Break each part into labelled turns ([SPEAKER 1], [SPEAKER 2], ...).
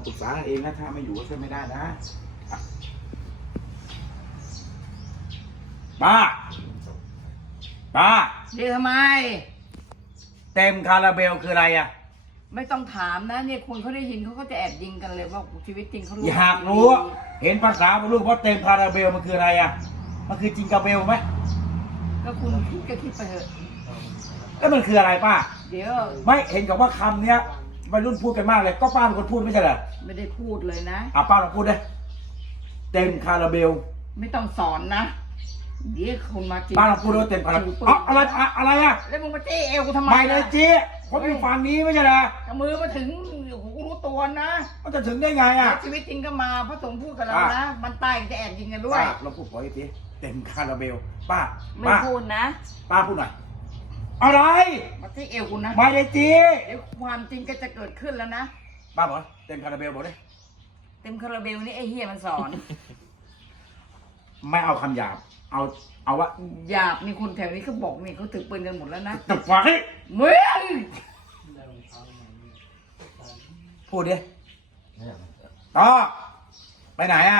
[SPEAKER 1] ปรึกษาเองนะถ้าไม่อยู่ก็ช่วยไม่ได้นะป้า
[SPEAKER 2] เดี๋ยวทำไม
[SPEAKER 1] เต็มคาราเบลคืออะไรอ่ะ
[SPEAKER 2] ไม่ต้องถามนะเนี่ยคนเขาได้ยินเขาก็จะแอบยิงกันเลยว่าชีวิตจริงเขารู้
[SPEAKER 1] อยากรู้เห็นภาษาบรรลุว่าเต็มคาราเบลมันคืออะไรอ่ะมันคือจิงกาเบลไหม
[SPEAKER 2] ก็คุณคิดก็คิดไปเถอะ
[SPEAKER 1] แล้วมันคืออะไรป้า
[SPEAKER 2] เดี๋ยว
[SPEAKER 1] ไม่เห็นกับว่าคำเนี้ยวัยรุ่นพูดกันมากเลยก็ป้าเป็นคนพูดไม่ใช่เหรอ
[SPEAKER 2] ไม่ได้พูดเลยนะ
[SPEAKER 1] ป้าลองพูดเลยเต็มคาราเบล
[SPEAKER 2] ไม่ต้องสอนนะเดี๋ยวคนมาจี
[SPEAKER 1] ป้าลองพูดว่าเต็มคาราเบลอะไรอ่ะ
[SPEAKER 2] แล้วมึงมาเจ๊เอวกูทำไม
[SPEAKER 1] ไม่เลยเจ๊ผมอยู่ฝั่งนี้ไม่ใช่เหรอ
[SPEAKER 2] มือมาถึงกูรู้ตัวนะ
[SPEAKER 1] มันจะถึงได้ไงอ่ะ
[SPEAKER 2] ชีวิตจริงก็มาพระสงฆ์พูดกับเรานะมันตายจะแอบยิงกันด้วย
[SPEAKER 1] เราพูดขออีกทีเต็มคาราเบลป้า
[SPEAKER 2] ไม่พูดนะ
[SPEAKER 1] ป้าพูดหน่อยอะไร
[SPEAKER 2] มาที่เอวกูนะ
[SPEAKER 1] ไม่ได้จี
[SPEAKER 2] เดี๋ยวความจริงก็จะเกิดขึ้นแล้วนะ
[SPEAKER 1] ป้าบอกเต็มคาราเบลบอกเลย
[SPEAKER 2] เต็มคาราเบลนี่ไอ้เฮียมันสอน
[SPEAKER 1] ไม่เอาคำหยาบเอาว่า
[SPEAKER 2] หยาบมีคนแถวนี้เขาบอกนี่เขาถือปืนกันหมดแล้วนะ
[SPEAKER 1] ตัดไว้
[SPEAKER 2] เมื่อ
[SPEAKER 1] พูดดิต่อไปไหนอ่ะ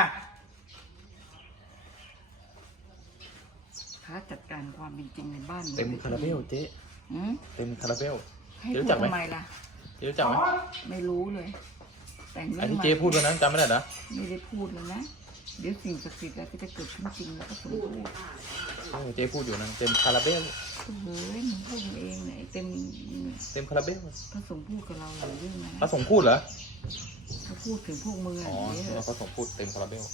[SPEAKER 2] ถ้าจัดการความเป็นจริงในบ้าน
[SPEAKER 3] เต็มคาราเบลเจ๊เต็มคาราเบล
[SPEAKER 2] ให้พูดทำไมล่ะ
[SPEAKER 3] เจ๊รู้จักไหม
[SPEAKER 2] ไม่รู้เลยแต่งเรื่อง
[SPEAKER 3] อันนี้เจ๊พูดแล้วนะจำไม่ได้เหรอ
[SPEAKER 2] ไม่ได้พูดเลยนะเดี๋ยวสิ่งศักดิ์สิทธิ์แล้วจะเกิดขึ้นจริงแล้วก็สมพูด
[SPEAKER 3] เจ๊พูดอยู่นะเต็มคาราเบล
[SPEAKER 2] เฮ้ยมึงพูดเองเนี่ยเต็ม
[SPEAKER 3] คาราเบล
[SPEAKER 2] พระสงฆ์พูดกับเราหรือเรื่องไง
[SPEAKER 3] พระสงฆ์พูดเหรอ
[SPEAKER 2] เขาพูดถึงพวกมึง
[SPEAKER 3] อ๋อพระสงฆ์พูดเต็มคาราเบล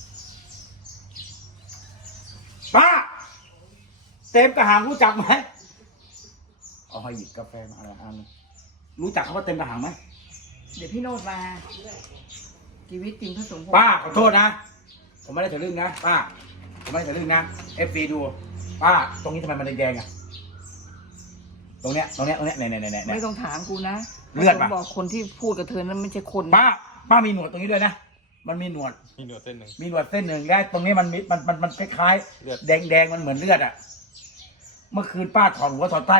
[SPEAKER 1] ป้าเต็มกระหังรู้จักไหมเอาให้หยิบกาแฟมาอันรู้จักเขาว่าเต็มกระหังไหม
[SPEAKER 2] เดี๋ยวพี่โนดมาชีวิตจริงพระสงฆ์
[SPEAKER 1] ป้าขอโทษนะผมไม่ได้ทะลึ่งนะป้าผมไม่ได้ทะลึ่งนะFCดูป้าตรงนี้ทำไมมันแดงๆอ่ะตรงเนี้ยเนี่ย
[SPEAKER 2] ไม่ต้องถามกูนะ
[SPEAKER 1] เลือดป่ะ
[SPEAKER 2] บอกคนที่พูดกับเธอนั้นไม่ใช่คน
[SPEAKER 1] ป้ามีหนวดตรงนี้ด้วยนะมันมีหนวด
[SPEAKER 3] เส้นหนึ่ง
[SPEAKER 1] และตรงนี้มันคล้ายๆแดงมันเหมือนเลือดอ่ะเมื่อคืนป้าถอดหัวถอดใต้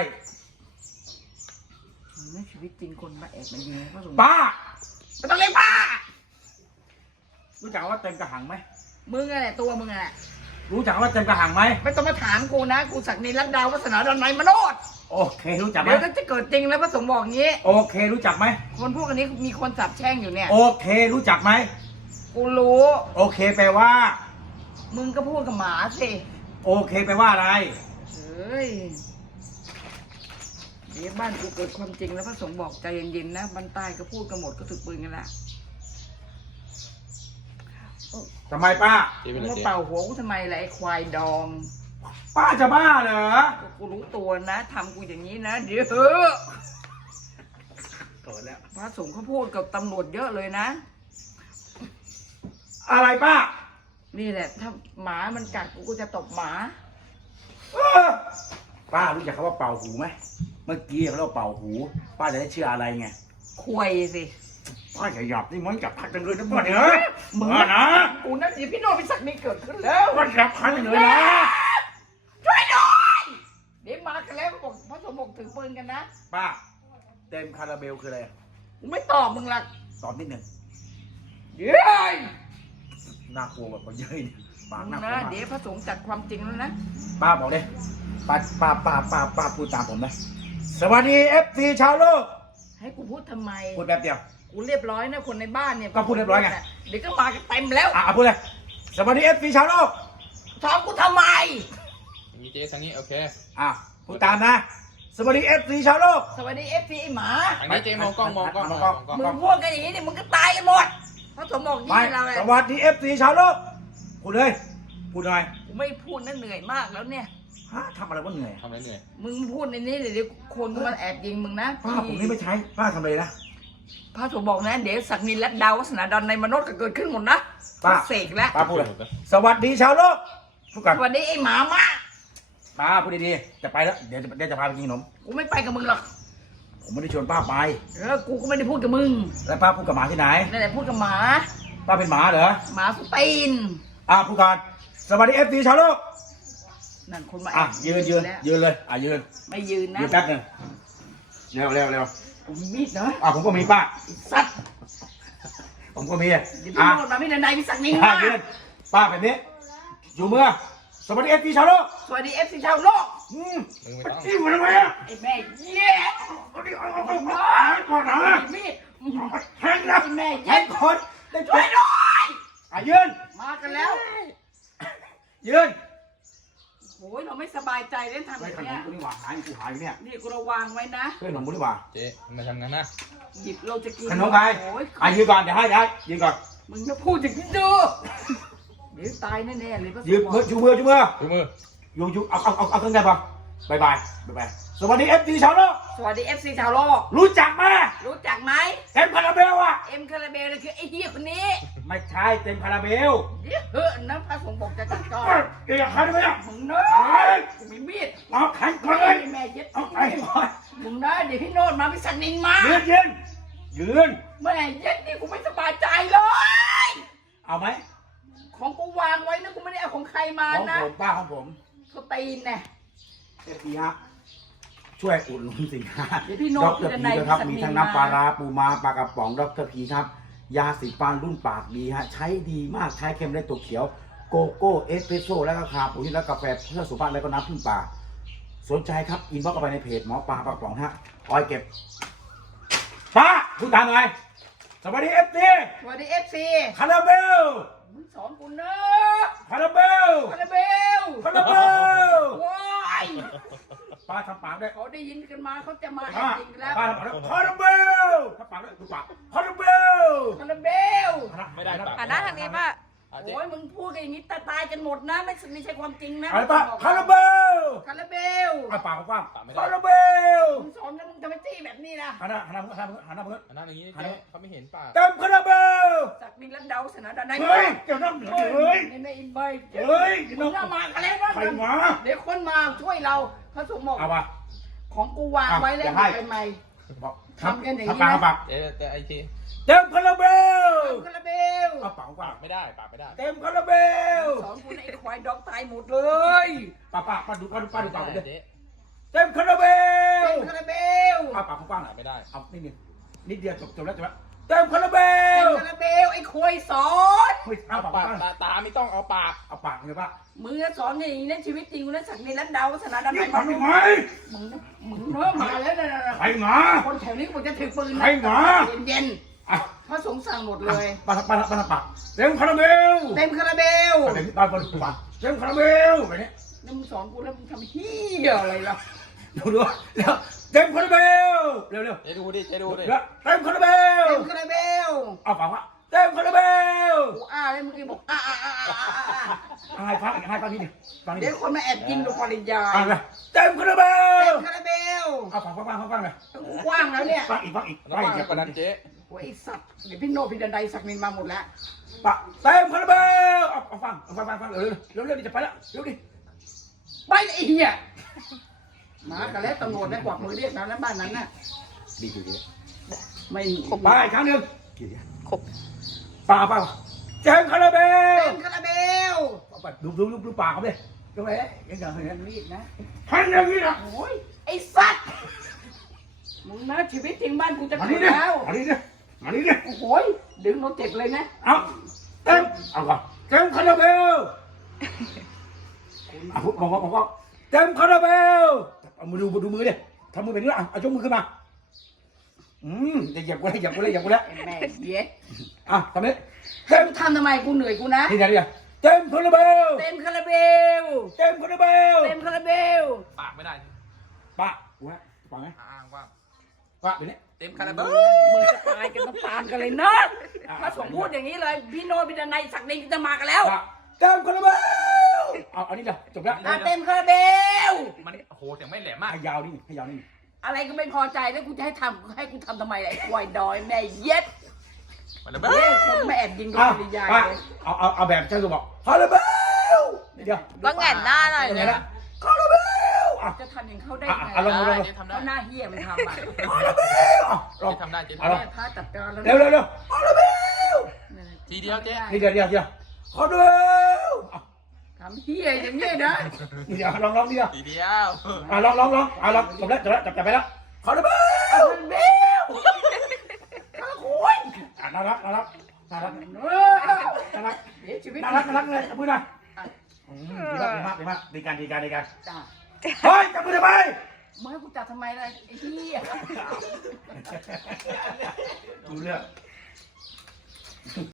[SPEAKER 2] ไม่ชีวิตจริงคนมาแอบมายิง
[SPEAKER 1] ป้าไม่ต้องเรียกป้ารู้จักว่าเต็มกระหังไหม
[SPEAKER 2] มึงอะไรตัวมึงอะไร
[SPEAKER 1] รู้จักว่าเต็มกระหังไหม
[SPEAKER 2] ไม่ต้องมาถามกูนะกูศักดินรัตดาววัฒนาดอนไม้มโนด
[SPEAKER 1] โอเครู้จักไหม
[SPEAKER 2] เดี๋ยวจะเกิดจริงแล้วพระสงฆ์บอกงี้
[SPEAKER 1] โอเครู้จักไหม
[SPEAKER 2] คนพวกนี้มีคนสับแช่งอยู่เนี่ย
[SPEAKER 1] โอเครู้จักไหม
[SPEAKER 2] กูรู้
[SPEAKER 1] โอเคแปลว่า
[SPEAKER 2] มึงก็พูดกับหมาสิ
[SPEAKER 1] โอเคแปลว่าอะไร
[SPEAKER 2] เฮ้ยเดี๋ยวบ้านกูเกิดความจริงแล้วพระสงฆ์บอกใจเย็นๆนะบ้านใต้ก็พูดกันหมดก็ถือปืนกันละ
[SPEAKER 1] ทำไมป้า
[SPEAKER 2] มึงมาเป่าหัวกูทำไมล่ะไอ้ควายดอง
[SPEAKER 1] ป้าจะบ้าเหรอ
[SPEAKER 2] กูรู้ตัวนะทำกูอย่างนี้นะเดี๋ยว
[SPEAKER 1] โกรธแล้ว
[SPEAKER 2] พระสงฆ์เขาพูดกับตำรวจเยอะเลยนะ
[SPEAKER 1] อะไรป้า
[SPEAKER 2] นี่แหละถ้าหมามันกัดกูจะตบหมา
[SPEAKER 1] ป้ารู้จักคำว่าเป่าหูไหมเมื่อกี้เขาเรียกว่าเป่าหูป้าจะได้เชื่ออะไรไง
[SPEAKER 2] คุยสิ
[SPEAKER 1] ป้าอย่าหยาบนี่มันจับพัดกันเลยนะป้าเนี่ย
[SPEAKER 2] มึงนะกูนั่นสิพี่โนพิศักดิ์นี่เกิดขึ้นแล้ว
[SPEAKER 1] มันจับพัดกันเลยนะ
[SPEAKER 2] ช่วยหน่อยเดี๋ยวมากันแล้วบอกพระสงฆ์บอกถือปืนกันนะ
[SPEAKER 1] ป้าเต็มคาราเบลคืออะไร
[SPEAKER 2] กูไม่ตอบมึงละ
[SPEAKER 1] ตอบนิดหนึ่ง
[SPEAKER 2] เย้ย
[SPEAKER 1] น่ากลัวแบบเย้ยปากน่ากลัว
[SPEAKER 2] นะเดี๋ยวพระสงฆ์จัดความจริงแล้วนะ
[SPEAKER 1] ป้าบอกเลยป้าพูดตามผมนะสวัสดีFC ชาวโลก
[SPEAKER 2] ให้กูพูดทำไม
[SPEAKER 1] พูดแบบเดียว
[SPEAKER 2] กูเรียบร้อยนะคนในบ้านเนี่ย
[SPEAKER 1] ก็พูดเรียบร้อยไง
[SPEAKER 2] เดี๋ยวก็มากันเต็มแล้ว
[SPEAKER 1] พูดเลยสวัสดี FC ชาวโลก
[SPEAKER 2] ถามกูทำไม
[SPEAKER 3] มีเจ๊ทางนี้โอเค
[SPEAKER 1] พูดตามนะสวัสดี FC ชาวโลก
[SPEAKER 2] สวัสดี FC ไอ้หมา
[SPEAKER 3] ทางนี้เจ๊มองกล้องมึง
[SPEAKER 2] พูดกันอย่างนี้เนี่ยมึงก็ตายกันหมดพระสงฆ์บอกยี่เราเลย
[SPEAKER 1] สวัสดี FC ชาวโลกพูดเลยพูดหน่อย
[SPEAKER 2] กูไม่พูดนั่นเหนื่อยมากแล้วเนี่ย
[SPEAKER 1] ทำอะไรวะเหนื่อย
[SPEAKER 3] ทำอะไรเหนื่อย
[SPEAKER 2] มึงพูดในนี้เดี๋ยวคนมาแอบยิงมึงนะ
[SPEAKER 1] ป้าผมนี่ไม่ใช่ป้าทำอะไรนะ
[SPEAKER 2] พระสงฆ์บอกนะเดี๋ยวศักดินรัตดาววัฒนาดอนในมนุษย์ก็เกิดขึ้นหมดนะป้า
[SPEAKER 1] เ
[SPEAKER 2] สกแล้ว
[SPEAKER 1] ป้าพูดเลยสวัสดีชาวโลกพูดกัน
[SPEAKER 2] สวัสดีไอ้หมามา
[SPEAKER 1] ป้าพูดดีๆจะไปแล้วเดี๋ยวจะพาไปกินขนม
[SPEAKER 2] กูไม่ไปกับมึงหรอก
[SPEAKER 1] ผมไม่ได้ชวนป้าไป
[SPEAKER 2] กูก็ไม่ได้พูดกับมึง
[SPEAKER 1] แล้วป้าพูดกับหมาที่ไหน
[SPEAKER 2] นั่นแหละพูดกับหมา
[SPEAKER 1] ป้าเป็นหมาเหรอ
[SPEAKER 2] หมาสตีน
[SPEAKER 1] พูดกันสวัสดี FC ชาวโลก
[SPEAKER 2] นั่นคนมา
[SPEAKER 1] ยืนเลยยืน
[SPEAKER 2] ไม่ยืนนะ
[SPEAKER 1] ยืนแป๊บนึงเร็ว
[SPEAKER 2] ผมมีมีดนะ
[SPEAKER 1] ผมก็มีป้า
[SPEAKER 2] สัตว์
[SPEAKER 1] ผมก็มี
[SPEAKER 2] เดี๋ยวพี่โนดมาพี่ดนัยพี่ศักดิ์นิน
[SPEAKER 1] ป้า
[SPEAKER 2] มา
[SPEAKER 1] ยืนป้าแบบนี้ อยู่เมื่อสวัสดีเอฟซีชาวโลก
[SPEAKER 2] สวัสดีเอฟซีชาวโลก
[SPEAKER 3] มึงไม่ต้อง
[SPEAKER 1] จิ้มมันทำไมอ่ะ
[SPEAKER 2] ไอ้แม่เย้
[SPEAKER 1] เอาก่อนนะ
[SPEAKER 2] ไอ้มีด
[SPEAKER 1] แทงนะ
[SPEAKER 2] ไอ้แม่
[SPEAKER 1] แท
[SPEAKER 2] เย็
[SPEAKER 1] ง
[SPEAKER 2] ด
[SPEAKER 1] คนได้
[SPEAKER 2] ช่วยหน่อย
[SPEAKER 1] ยืน
[SPEAKER 2] มากันแล้ว
[SPEAKER 1] ยืน
[SPEAKER 2] โอ้ยเราไม่สบายใจเล่นทำแบ
[SPEAKER 1] ไม่
[SPEAKER 2] บ
[SPEAKER 1] ขน
[SPEAKER 2] เนี้
[SPEAKER 1] ม
[SPEAKER 2] ย
[SPEAKER 1] กูนี่หว่าหายกูหายอยู่เนี่ย
[SPEAKER 2] นี่กูระวังไว้นะ
[SPEAKER 1] เพื่อนขนมกูนี่หว่า
[SPEAKER 3] เจ๊มาทำงานนะ
[SPEAKER 2] หยิบเราจะกิน
[SPEAKER 1] ขนมใคร
[SPEAKER 2] โอ้ย
[SPEAKER 1] ยืนก่อนเดี๋ยวให้ยืนก่อน
[SPEAKER 2] มึงจะพูดอย่างนี้ดูเดี๋ยวตายแน่ๆเลยพระสงฆ์
[SPEAKER 1] ยืน
[SPEAKER 2] บอก
[SPEAKER 1] มือชูมือ
[SPEAKER 3] ดูมือ
[SPEAKER 1] อยู่เอาเครื่องได้ปะบายบายสวัสดีเอฟซีชาวโลก
[SPEAKER 2] สวัสดีเอฟซีชาวโลก
[SPEAKER 1] รู้จักไหม
[SPEAKER 2] รู้จักไหม
[SPEAKER 1] เต็มคาราเบลอ่ะ
[SPEAKER 2] เอ็มคาราเบลเลยคือไอ้เหี้ยคนนี้
[SPEAKER 1] ไม่ใช่เต็มคาราเบล
[SPEAKER 2] เดี๋ยวเฮ้ยนะพระสงฆ์บอกจะจัดการ
[SPEAKER 1] เกี่ยวกับใครได้ไหมอ่ะ
[SPEAKER 2] มึงเนอะกูมีมีด
[SPEAKER 1] เอาแข่งก่อนเล
[SPEAKER 2] ไอ้
[SPEAKER 1] ย
[SPEAKER 2] แม่เย็ด
[SPEAKER 1] เอาไปก่อน
[SPEAKER 2] มึงนะเดี๋ยวพี่โนดมาพี่สันนินมา
[SPEAKER 1] ยืน
[SPEAKER 2] แม่เย็ดนี่กูไม่สบายใจเลย
[SPEAKER 1] เอาไหม
[SPEAKER 2] ของกูวางไว้นะกูไม่ได้เอาของใครมา
[SPEAKER 1] ของ
[SPEAKER 2] นะ
[SPEAKER 1] ผมป้าของผม
[SPEAKER 2] สตีนเนี่ย
[SPEAKER 1] เอฟซีฮะช่วยอุดหนุนสินค้า
[SPEAKER 2] เดี๋ยวพี่โน
[SPEAKER 1] ด
[SPEAKER 2] ด
[SPEAKER 1] ร
[SPEAKER 2] พี่ด
[SPEAKER 1] พี
[SPEAKER 2] นัย
[SPEAKER 1] นะครับ
[SPEAKER 2] พี่สัน
[SPEAKER 1] มี
[SPEAKER 2] นิ
[SPEAKER 1] ทั้
[SPEAKER 2] น
[SPEAKER 1] ง
[SPEAKER 2] มา
[SPEAKER 1] น้ำปลาร้าปูม้าปลากระป๋องดรพีครับยาสีฟันรุ่นปากดีฮะใช้ดีมากใช้เค็มและตัวเขียวโกโก้เอสเปรสโซ่แล้วก็คาปูชิแล้วกาแฟเพื่อสุขภาพแล้วก็น้ำพึ่งป่าสนใจครับอินบ็อกซ์เข้าไปในเพจหมอปลาปลากระป๋องฮะออยเก็บป้าพูดตามหน่อยสวัสดีเอฟซี
[SPEAKER 2] สวัสดีเอฟซี
[SPEAKER 1] คาราเบล
[SPEAKER 2] มึงสอนกูนะ
[SPEAKER 1] คาราเบล
[SPEAKER 2] คาราเบล
[SPEAKER 1] คาราเบล
[SPEAKER 2] ว้าย
[SPEAKER 1] ป้าทำปากด้วย
[SPEAKER 2] เขาได้ยินกันมาเขาจะมาแอ
[SPEAKER 1] ป้า
[SPEAKER 2] บยิงแล้ว
[SPEAKER 1] ป้าทำปากด้วยคาราเบลทำปากด้วยดูปากคาราเบล
[SPEAKER 2] คาราเบล
[SPEAKER 3] ไม่ได้ปาก
[SPEAKER 4] หันหน้าทางนี้ป่ะ
[SPEAKER 3] เจ๊
[SPEAKER 2] โอ้ยมึงพูดกันอย่างนี้ตายกันหมดนะไม่ใช่ความจริงนะ
[SPEAKER 1] อะไรป้าคาราเบล
[SPEAKER 2] คาราเบล
[SPEAKER 1] ปากกว้างคาราเบล
[SPEAKER 2] มึงสอนกันมึงทำไมจี้แบบนี้นะ
[SPEAKER 1] หันหน้าเพื่อน
[SPEAKER 3] อันนั้นอย่างนี้เจ๊เขาไม่เห็นปาก
[SPEAKER 1] เต็มคาราเบล
[SPEAKER 2] จากนินรัตเดาสนาดานาย
[SPEAKER 1] เฮ้ยเจ้าน้ำเหนือเฮ้ย
[SPEAKER 2] นี่ไม่อินใบ
[SPEAKER 1] เฮ้ย
[SPEAKER 2] มึงน่ามากันแล้วนะ
[SPEAKER 1] ใครมา
[SPEAKER 2] เดี๋ยวคนมาช่วยเราพระสงฆ์บอก
[SPEAKER 1] เอาปะ
[SPEAKER 2] ของกูวางไว้แล้ว
[SPEAKER 1] อย่าให้
[SPEAKER 2] ไปใหม่
[SPEAKER 1] บอก
[SPEAKER 2] ทำกันอย่างนี้
[SPEAKER 1] ปาก
[SPEAKER 2] นะ
[SPEAKER 1] ปาก
[SPEAKER 3] เจ๊แต่ไอที
[SPEAKER 1] เต็มคาราเบล
[SPEAKER 2] คาราเบล
[SPEAKER 1] เอาปากกว้าง
[SPEAKER 3] ไม่ได้ปากไม่ได้
[SPEAKER 1] เต็มคาราเบล
[SPEAKER 2] สอนกูนะไอ้ควายดอกตายหมดเลย
[SPEAKER 1] ป้าดูปากผมดิ
[SPEAKER 3] เจ๊
[SPEAKER 1] เต็มคาราเบล
[SPEAKER 2] เต็มคาราเบล
[SPEAKER 1] เอาปากกว้างหน่อย
[SPEAKER 3] ไม่ได้
[SPEAKER 1] เอานิดเดียวจบแล้วเต็มคาราเบ
[SPEAKER 2] เต็
[SPEAKER 1] ล
[SPEAKER 2] มคาราเบลไอ้ควายสอน
[SPEAKER 1] เฮ้ยเอา
[SPEAKER 3] เอา
[SPEAKER 1] ปาก
[SPEAKER 3] ปาก
[SPEAKER 1] กว้าง
[SPEAKER 3] ตาไม่ต้องเอาปาก
[SPEAKER 1] เอาปากเลยป้า
[SPEAKER 2] มึงสอนอย่างนี้นะชีวิตจริงกูนะจากนินรัตเดาสนาดาน
[SPEAKER 1] นี่
[SPEAKER 2] าย
[SPEAKER 1] ทำยังไง
[SPEAKER 2] มึงเริ่มมาแล้วนะ
[SPEAKER 1] ใครมา
[SPEAKER 2] คนแถวนี้กูจะถือปืน
[SPEAKER 1] ใครหมา
[SPEAKER 2] เย็น
[SPEAKER 1] อ่ะ
[SPEAKER 2] ๆพระสงฆ์สั่งหมดเลย
[SPEAKER 1] ปากปากเต็มคาราเบล
[SPEAKER 2] เต็มคาราเบล
[SPEAKER 1] เต็มปากเต็มคาราเบลแบบนี้
[SPEAKER 2] แล้วมึงสอนกูแล้วมึงทำเฮียอะไรล่ะ
[SPEAKER 1] ดูแล้วเต็มคาราเบลเร็ว
[SPEAKER 3] เจ๊ดูดิเจ๊ดูดิ
[SPEAKER 1] เต็มคาราเบล
[SPEAKER 2] เต็มคาราเบล
[SPEAKER 1] เอาปากว่าเต็มคาราเบล
[SPEAKER 2] กูอ้าแล้วมึงก็บอกอ้า
[SPEAKER 1] ให้ฟังนิดนึงฟังนิด
[SPEAKER 2] เดี๋
[SPEAKER 1] นึ
[SPEAKER 2] ยว
[SPEAKER 1] ง
[SPEAKER 2] คนมาแอบยิงดูปริญญา
[SPEAKER 1] ฟังเลยเต็มคาราเบ
[SPEAKER 2] เต็
[SPEAKER 1] ล
[SPEAKER 2] มคาราเบล
[SPEAKER 1] เอาฟังเลย
[SPEAKER 2] กูกว้างแล้วเนี่ย
[SPEAKER 1] ฟังอีก
[SPEAKER 3] แล้วปากกว่านั้นเจ๊
[SPEAKER 2] โอ้ยไอ้สัตว์เดี๋ยวพี่โนพี่ดันไดสักนินมาหมดแล้ว
[SPEAKER 1] ปะเต็มคาราเบลเอาฟังเร็วดิจะไปแล้วเร็วดิ
[SPEAKER 2] ไปไอ้เหี้ยมากันแล้วตำรวจได้กวักมือเรียกแล้วบ้านนั้นน่ะ
[SPEAKER 1] ดี
[SPEAKER 2] ไม่
[SPEAKER 1] ไปอีกครั้งหนึ่ง
[SPEAKER 4] ครบ
[SPEAKER 1] ป่าเต็มคาราเบล
[SPEAKER 2] เต็มคาราเบล
[SPEAKER 1] ดูปากเขาดิดูไปยังไง
[SPEAKER 2] รีบนะ
[SPEAKER 1] ทันอย่างนี้นะ
[SPEAKER 2] โอ้ยไอ้สัตว์มึงนะชีวิตจริงบ้านกูจะ
[SPEAKER 1] มา
[SPEAKER 2] เกิ
[SPEAKER 1] นี่
[SPEAKER 2] ด
[SPEAKER 1] ดิ
[SPEAKER 2] แล้ว
[SPEAKER 1] มานี่ดิ
[SPEAKER 2] โอ้โหดึงเราเจ็บเลยนะ
[SPEAKER 1] เอาเต็มเอาก่อนเต็มคาราเบลบอกว่าเต็มคาราเบลเอามือดูมือดิทำมือแบบนี้เอายกมือขึ้นมาจะเหยียบกูแล้ว
[SPEAKER 2] ไอ้แม่เหี้ย
[SPEAKER 1] ทำนี้
[SPEAKER 2] เต็มทำทำไมกูเหนื่อยกูนะ
[SPEAKER 1] นี่เดี๋ยวเต็มคาราเบล
[SPEAKER 2] เต็มคาราเบล
[SPEAKER 1] เต็มคาราเบล
[SPEAKER 2] เต็มคาราเบล
[SPEAKER 3] ปากไม่ได้
[SPEAKER 1] ป้าว่าฟังไหม
[SPEAKER 3] อ้างว่า
[SPEAKER 1] ว่าเดี๋ยวนี้
[SPEAKER 3] เต็มคาราเบล
[SPEAKER 2] มึงจะตายกันตามกันเลยนะพระสงฆ์พูดอย่างนี้เลยพี่โนพี่ดนัยศักดินจะมากันแล้ว
[SPEAKER 1] เต็มคาราเบลเอานี่เดี๋ยวจบแล้ว
[SPEAKER 2] เต็มคาราเบล
[SPEAKER 3] มันโอ้โหเสียงไม่แหลมมาก
[SPEAKER 1] ให้ยาวนี่
[SPEAKER 2] อะไรก็ไม่พอใจแล้วกูจะให้กูทำทำไมไอ้ควายดอยแม่เย็ด
[SPEAKER 3] คาราเบ
[SPEAKER 2] เฮ้
[SPEAKER 3] ล
[SPEAKER 2] ยคนมาแอบยิงโดนปริญญาเลย
[SPEAKER 1] เอาแบบช่างตัวบอกคาราเบลเดี๋ยว
[SPEAKER 4] ก็แหงนหน้าหน่อย
[SPEAKER 1] ยังไง
[SPEAKER 4] เลย
[SPEAKER 1] ละคาราเบล
[SPEAKER 2] จะทำอย่างเขาได้
[SPEAKER 1] อ่ะ
[SPEAKER 2] ไง
[SPEAKER 1] อ่ะลอง
[SPEAKER 3] ได้เจ๊ทำได้
[SPEAKER 2] เขาหน้าเหี้ยมันทำอ่ะ
[SPEAKER 1] คาราเบลลอง
[SPEAKER 3] เจ๊ทำได้เจ๊
[SPEAKER 1] เอา
[SPEAKER 3] ทำ
[SPEAKER 1] ล
[SPEAKER 3] ได้
[SPEAKER 1] อง
[SPEAKER 2] พระจัดการแล้ว
[SPEAKER 1] เร็วคาราเบล
[SPEAKER 3] ทีเดียวเจ๊
[SPEAKER 1] นี่เดี๋ยวคาราเบล
[SPEAKER 2] ทำเหี้ยอย่างนี้นะ
[SPEAKER 1] นี่เดี๋ยวลองเดียว
[SPEAKER 3] ทีเดียว
[SPEAKER 1] ลองจบแล้วจับไปแล้วคาราเบล
[SPEAKER 2] เอาคนเบลเอาคุย
[SPEAKER 1] น่ารักน่ารัก
[SPEAKER 2] เออ
[SPEAKER 1] น่ารัก
[SPEAKER 2] เดี๋ยวชีวิต
[SPEAKER 1] น่ารักเลยจับมือหน่อยดีมากดีกัน
[SPEAKER 2] จ้า
[SPEAKER 1] เฮ้ยจับมือทำไม
[SPEAKER 2] เมื่อกูจับทำไมล่ะไอ้ที่
[SPEAKER 1] ดูเรื่อง